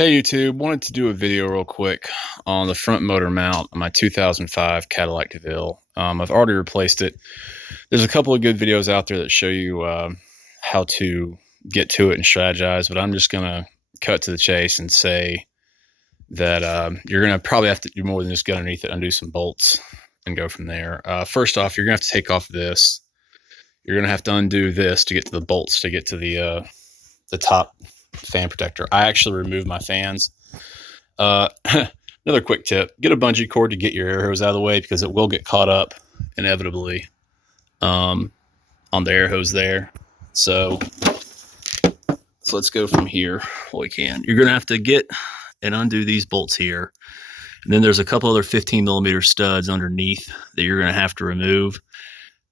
Hey YouTube, wanted to do a video real quick on the front motor mount on my 2005 Cadillac DeVille. I've already replaced it. There's a couple of good videos out there that show you how to get to it and strategize, but I'm just going to cut to the chase and say that you're going to probably have to do more than just get underneath it, undo some bolts, and go from there. First off, you're going to have to take off this. You're going to have to undo this to get to the bolts, to get to the top fan protector. I actually removed my fans. Another quick tip: get a bungee cord to get your air hose out of the way, because it will get caught up inevitably on the air hose there. So let's go from here. Well, we can. You're gonna have to get and undo these bolts here, and then there's a couple other 15 millimeter studs underneath that you're gonna have to remove.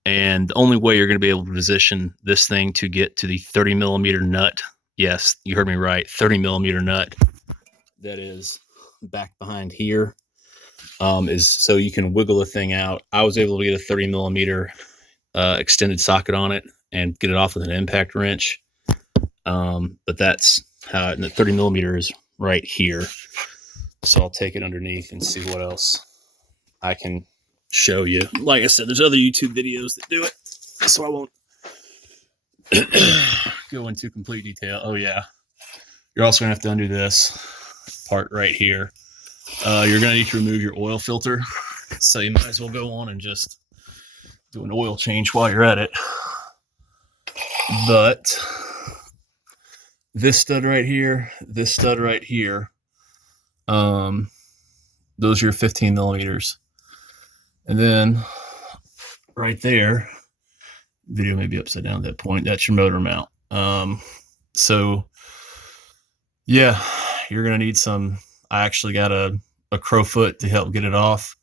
And the only way you're going to be able to position this thing to get to the 30 millimeter nut, yes, you heard me right, 30 millimeter nut that is back behind here, is so you can wiggle the thing out. I was able to get a 30 millimeter extended socket on it and get it off with an impact wrench. But that's how, and the 30 millimeter is right here. So I'll take it underneath and see what else I can show you. Like I said, there's other YouTube videos that do it, so I won't go into complete detail. Oh yeah, you're also gonna have to undo this part right here. You're gonna need to remove your oil filter, so you might as well go on and just do an oil change while you're at it. But this stud right here, this stud right here, those are your 15 millimeters. And then right there, video may be upside down at that point, that's your motor mount. So yeah, you're gonna need some. I actually got a crow foot to help get it off.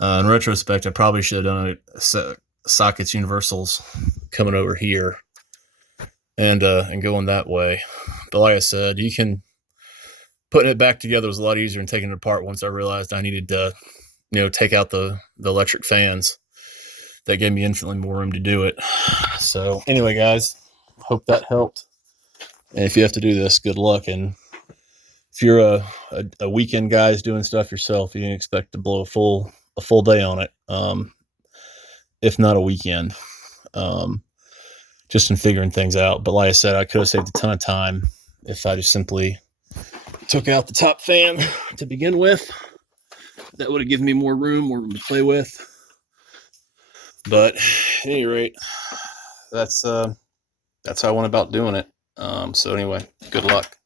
In retrospect, I probably should have done it sockets universals coming over here and going that way. But like I said, putting it back together was a lot easier than taking it apart once I realized I needed to take out the electric fans. That gave me infinitely more room to do it. So anyway, guys, hope that helped. And if you have to do this, good luck. And if you're a weekend guys doing stuff yourself, you can expect to blow a full day on it, if not a weekend, just in figuring things out. But like I said, I could have saved a ton of time if I just simply took out the top fan to begin with. That would have given me more room to play with. But at any rate, that's how I went about doing it. So anyway, good luck.